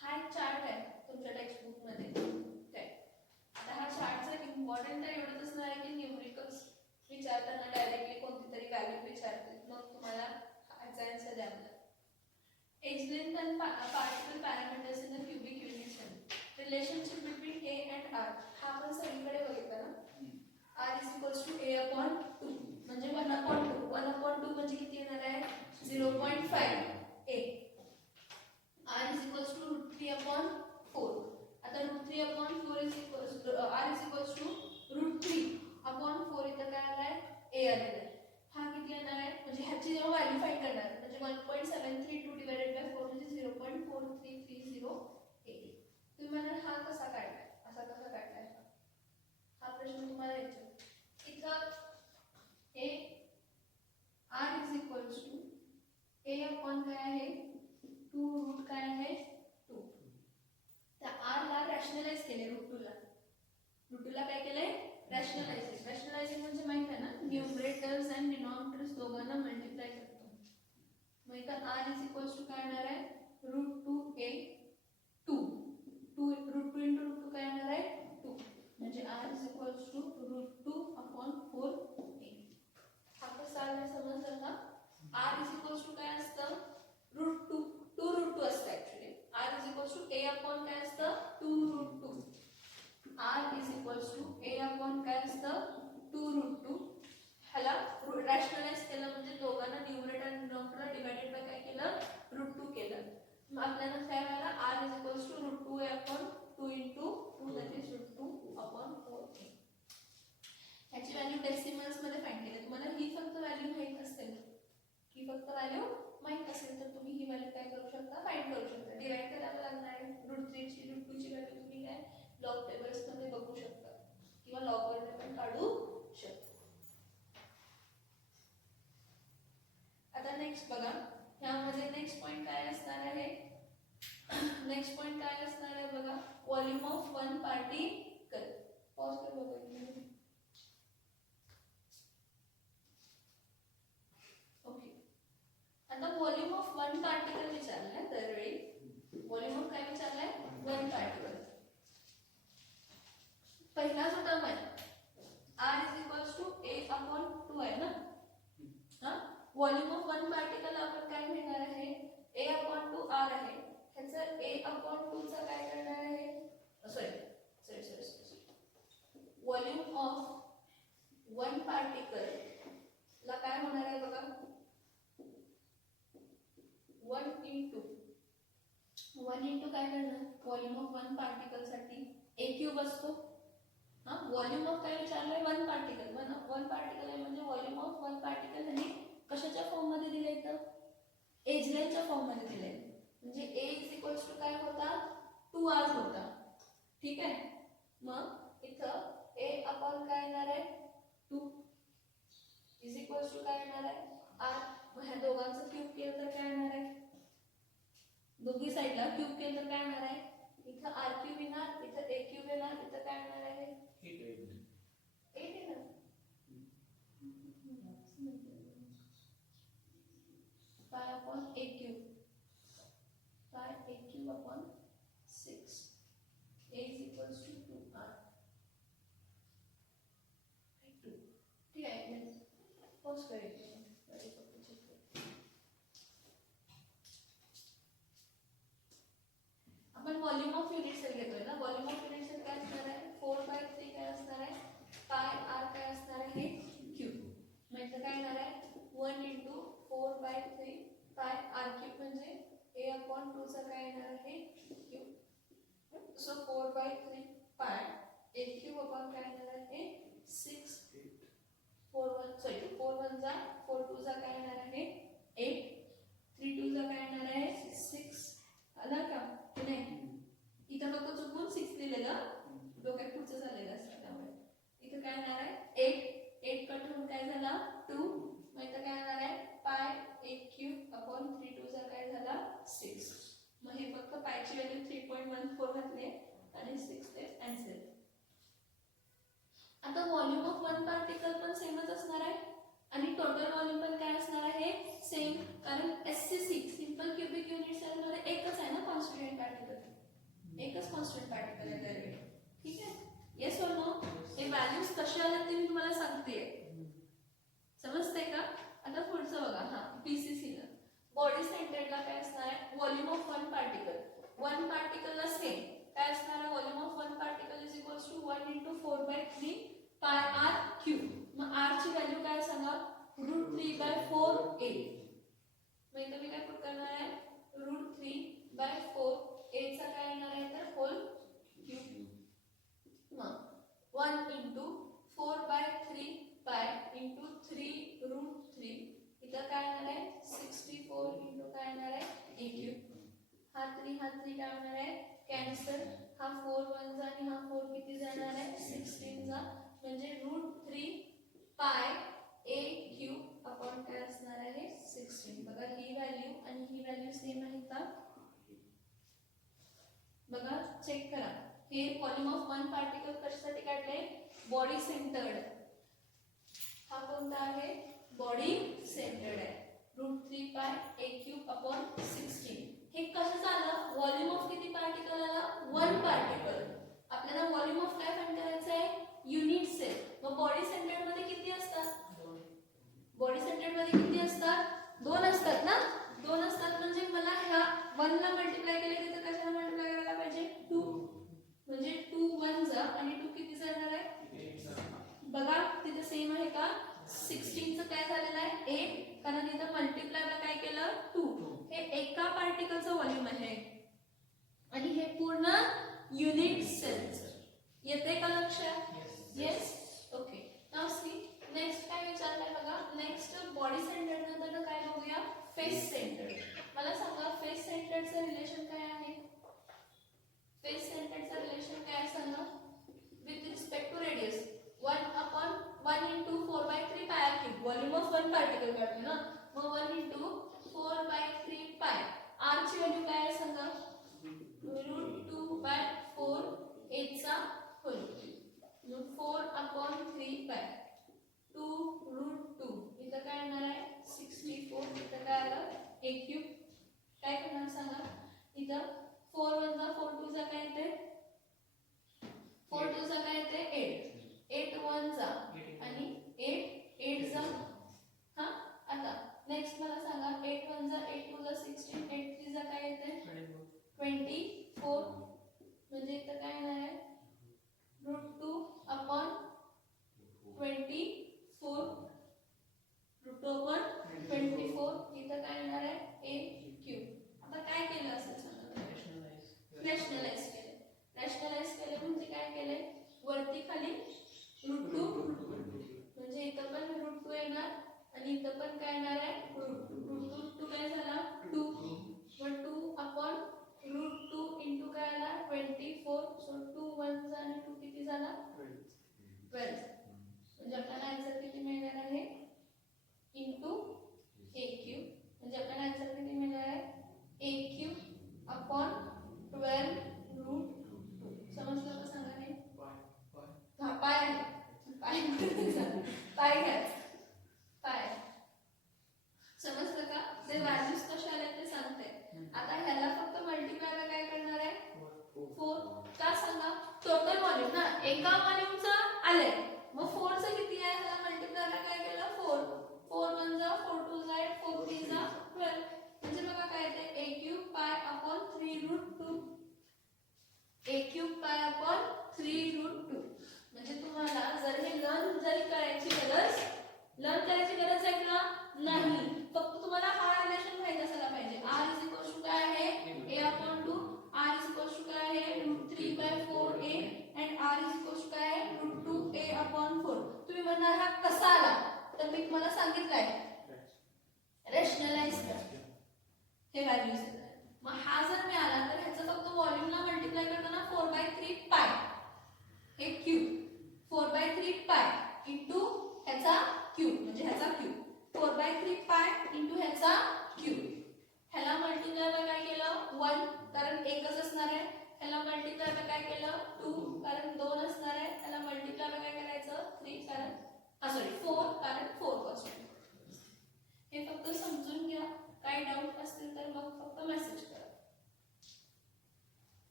हा एक चार्ट आहे तुमच्या टेक्स्ट बुक मध्ये काय. आता हा चार्टचा इम्पॉर्टंट आहे एवढंच असणार आहे की न्यूमरिकल्स विचारताना डायरेक्टली कोणती तरी व्हॅल्यू विचारते, मग तुम्हाला ह्याचा आन्सर द्यावा लागेल. Age length and particle parameters in the cubic unit cell. Relationship between A and R. हा आपण सगळीकडे बघितला ना. R is equals to A upon 2 म्हणजे 1 upon 2. 1 upon 2 म्हणजे किती येणार आहे 0.5 A. R is equals to √3 upon 4. आता √3 upon 4 is equals to R is equals to √3 upon 4 इथं काय आलाय A आलेला आहे. हा किती येणार आहे म्हणजे ह्याची जेव्हा व्हॅल्यू फाइंड करणार म्हणजे 1.732 डिवाइडेड बाय 4 म्हणजे 0.4330. तुम्ही म्हणाल हा कसा काढलाय असा कसा काढलाय हा प्रश्न तुम्हाला येतो इथं हे R is equals to A upon काय आहे 2 रूट काय आहे 2. त्या R ला रॅशनलाइज केले रूट 2 ला काय केलंय रॅशनलाइजिंग म्हणजे माहित आहे ना न्यूमरेटर्स अँड डिनॉमिनेटर्स दोघांना मल्टिप्लाय करतो. मग इथं R is equals to काय येणार आहे √2A 2 √2 into √2 काय येणार आहे 2 म्हणजे R is equals to √2 upon 4A. हा कसा आला समजलं का R is equals to काय असतं √2 2√2 असतं actually R is equals to A upon काय असतं 2√2. R is equals to A upon काय असतं 2√2. ह्याला रॅशनलाइज केलं म्हणजे दोघांना न्यूमरेटर आणि डिनॉमिनेटर डिवाइडेड बाय काय केलं √2 केलं. मग आपल्याला काय मिळालं R is equals to √2A upon 2 into 2 that is √2 upon 4A. ह्याची व्हॅल्यू डेसिमल्स मध्ये फाइंड केली. तुम्हाला ही फक्त व्हॅल्यू माहित असेल तर तुम्ही ही व्हॅल्यू काय करू शकता फाइंड करू शकता. डिवाइड करायला लागणार आहे √3 ची √2 ची व्हॅल्यू तुम्ही काय लॉग टेबल्स मध्ये बघू शकता किंवा लॉग वरने पण काढू शकता. आता नेक्स्ट बघा ह्यामध्ये नेक्स्ट पॉइंट काय असणार आहे बघा volume of one particle. Pause कर बघा. ओके आता व्हॉल्यूम ऑफ वन पार्टिकल विचारलाय दरवेळी व्हॉल्यूम ऑफ काय विचारलाय वन पार्टिकल. पहिला जो टर्म आहे R is equals to A upon 2 आहे ना. व्हॉल्यूम ऑफ वन पार्टिकल आपण काय घेणार आहे A upon 2 R आहे. ह्याचं A upon 2 चा काय करणार आहे sorry volume of one particle ला काय होणार आहे बघा 1 into काय करणार व्हॉल्यूम ऑफ वन पार्टिकल साठी A क्यूब असतो. व्हॉल्यूम ऑफ काय विचारलंय वन पार्टिकल आहे म्हणजे व्हॉल्यूम ऑफ वन पार्टिकल आणि कशाच्या फॉर्म मध्ये दिले इथं एज लेंथच्या फॉर्म मध्ये दिले म्हणजे A is equals to काय होता 2R होता. ठीक आहे मग इथं A upon काय येणार आहे 2 is equals to काय येणार आहे R. मग ह्या दोघांचं क्यूब केलं तर काय येणार आहे दोघी साइडला क्यूब केलं तर काय येणार आहे इथं R क्यूब येणार इथं A क्यूब येणार इथं काय येणार आहे 8 येणार. 5 upon A cube upon 6. A is equals to 2R. 2. ठीक आहे पॉज करेंगे आपण व्हॉल्यूम ऑफ युनिट सेल घेतोय ना. व्हॉल्यूम ऑफ युनिट सेल काय असणार आहे 4/3 काय असणार आहे पाय R काय असणार आहे क्यूब. मग इथं काय येणार आहे 1 into 4/3 पाय R क्यूब म्हणजे A upon 2 चा काय येणार आहे क्यूब. सो 4/3 पाय A क्यूब upon काय येणार आहे 6 4 1 जा 4 2 जा काय येणार आहे 8 3 2 जा काय येणार आहे 6. आला का नाही इथं फक्त चुकून 6 लिहिलेलं डोक्यात पुढचं झालेलं असतं त्यामुळे इथं काय येणार आहे 8 कट होऊन काय झाला 2. मग इथं काय येणार आहे पाय A क्यूब अपॉन 3 2 चा काय झाला 6. मग हे फक्त पायची व्हॅल्यू 3.14 घातली आणि 6 ते आन्सर. आता व्हॉल्यूम ऑफ वन पार्टिकल पण सेमच असणार आहे आणि टोटल व्हॉल्यूम पण काय असणार आहे सेम कारण SCC simple cubic unit cell मध्ये एकच आहे ना कॉन्स्टिट्यूएंट पार्टिकल आहे दरवेळी. ठीक आहे येस और नो. हे व्हॅल्यूज कसे आले ते मी तुम्हाला सांगते समजते का. आता पुढचं बघा PCC ला बॉडी सेंटरला काय असणार आहे volume of one particle. One पार्टिकलला सेम काय असणार आहे volume of one particle is equals to 1 × 4/3 pi r cube. मग आर ची व्हॅल्यू काय सांगा √3/4 a. मग इथे मी काय पुट करणार आहे √3/4 a चा काय येणार आहे तर होल क्यूब. मग 1 × 4/3 पाय × 3√3 इथं काय येणार आहे 64 × काय येणार आहे a क्यूब. हा 3 काय होणार आहे कॅन्सल. हा 4 1 जा आणि हा 4 किती जाणार आहे 16 जा. म्हणजे √3 पाय a क्यूब अपॉन काय असणार आहे 16. बघा ही व्हॅल्यू आणि ही व्हॅल्यू सेम आहे का बघा चेक करा. हे व्हॉल्यूम ऑफ वन पार्टिकल कशासाठी काढले बॉडी सेंटर्ड. हा कोणता आहे बॉडी सेंटर्ड आहे. √3 पाय a क्यूब अपॉन 16. हे कसं झालं व्हॉल्यूम ऑफ किती पार्टिकल आला वन पार्टिकल. आपल्याला व्हॉल्यूम ऑफ काय फाइंड करायचं आहे युनिट सेल. मग बॉडी सेंटर्ड मध्ये किती असतात बॉडी सेंटर्ड मध्ये किती असतात 2 असतात ना. 2 असतात म्हणजे मला ह्या 1 ला मल्टिप्लाय केले तिथे कशाला मल्टिप्लाय करायला पाहिजे 2. म्हणजे 2 1 जा आणि 2 किती जाणार आहे 8. बघा तिथे सेम आहे का 16 चं काय झालेलं आहे 8 कारण इथं मल्टिप्लायला काय केलं 2. हे एका पार्टिकलचं व्हॉल्यूम आहे आणि हे पूर्ण युनिट सेलचं. येते का लक्षात yes okay. Now see next काय विचारलंय बघा. नेक्स्ट बॉडी सेंटर्ड नंतर काय बघूया फेस सेंटर्ड. मला सांगा फेस सेंटर्डचं रिलेशन काय आहे. फेस सेंटर्डचं रिलेशन काय सांगा with respect to radius 1 × 4/3 pi r cube. Volume of one particle काढले ना मग 1 × 4/3 पाय. आर ची व्हॅल्यू काय आहे सांगा √2/4 a चा होल. 4/3 पाय 2√2 इथं काय येणार आहे 64. इथं काय आलं a क्यूब. काय करणार सांगा इथं 4 1 जा 4 2 जा काय येते 4 2 जा काय येते 8 8 1 जा आणि 8 8 जा. हा आता नेक्स्ट मला सांगा 8 1 जा 8 2 जा 16 8 3 जा काय येते 24. म्हणजे इथं काय येणार आहे √2/24 √2/24 इथं काय येणार आहे a क्यूब. आता काय केलं असेल सांगा रॅशनलाइज केले. रॅशनलाइज केले म्हणजे काय केले वरती खाली √2 म्हणजे इथं पण √2 येणार आणि इथं पण काय येणार आहे √2 काय झाला 2. मग 2/√2 × काय आला 24. सो 2 1 जा आणि 2 किती झाला 12. म्हणजे आपल्याला आन्सर किती मिळणार आहे इंटू a क्यूब. म्हणजे आपल्याला आन्सर किती मिळणार आहे a क्यूब अपॉन 12√2. समजलं का सांगा हे हा पाय आहे पाय पाय घ्या पाय. समजलं का ते व्हॅल्यूज कशा आल्या ते सांगते. आता ह्याला फक्त मल्टिप्लायला काय करणार आहे 4. का सांगा टोटल व्हॉल्यूम ना एका व्हॉल्यूमचं आले मग 4 चं किती आहे ह्याला मल्टिप्लायला काय केलं 4. 4 1 जा 4 2 जा 8 4 3 जा 12. म्हणजे बघा काय येते a cube pi upon 3√2 a cube pi upon 3√2. म्हणजे तुम्हाला जर हे लर्न करायची गरज आहे का नाही. फक्त तुम्हाला हा रिलेशन माहित असायला पाहिजे. r इज इक्वल टू काय आहे a/2 r is equal to काय आहे √3/4 a and r is equal to काय आहे √2a/4. तुम्ही म्हणणार हा कसा आला तर मी तुम्हाला सांगितलंय रॅशनलाइज करा हे व्हॅल्यूज. मग हा जर मिळाला तर ह्याचं फक्त व्हॉल्यूमला मल्टिप्लाय करताना 4/3 पाय हे क्यूब 4/3 पाय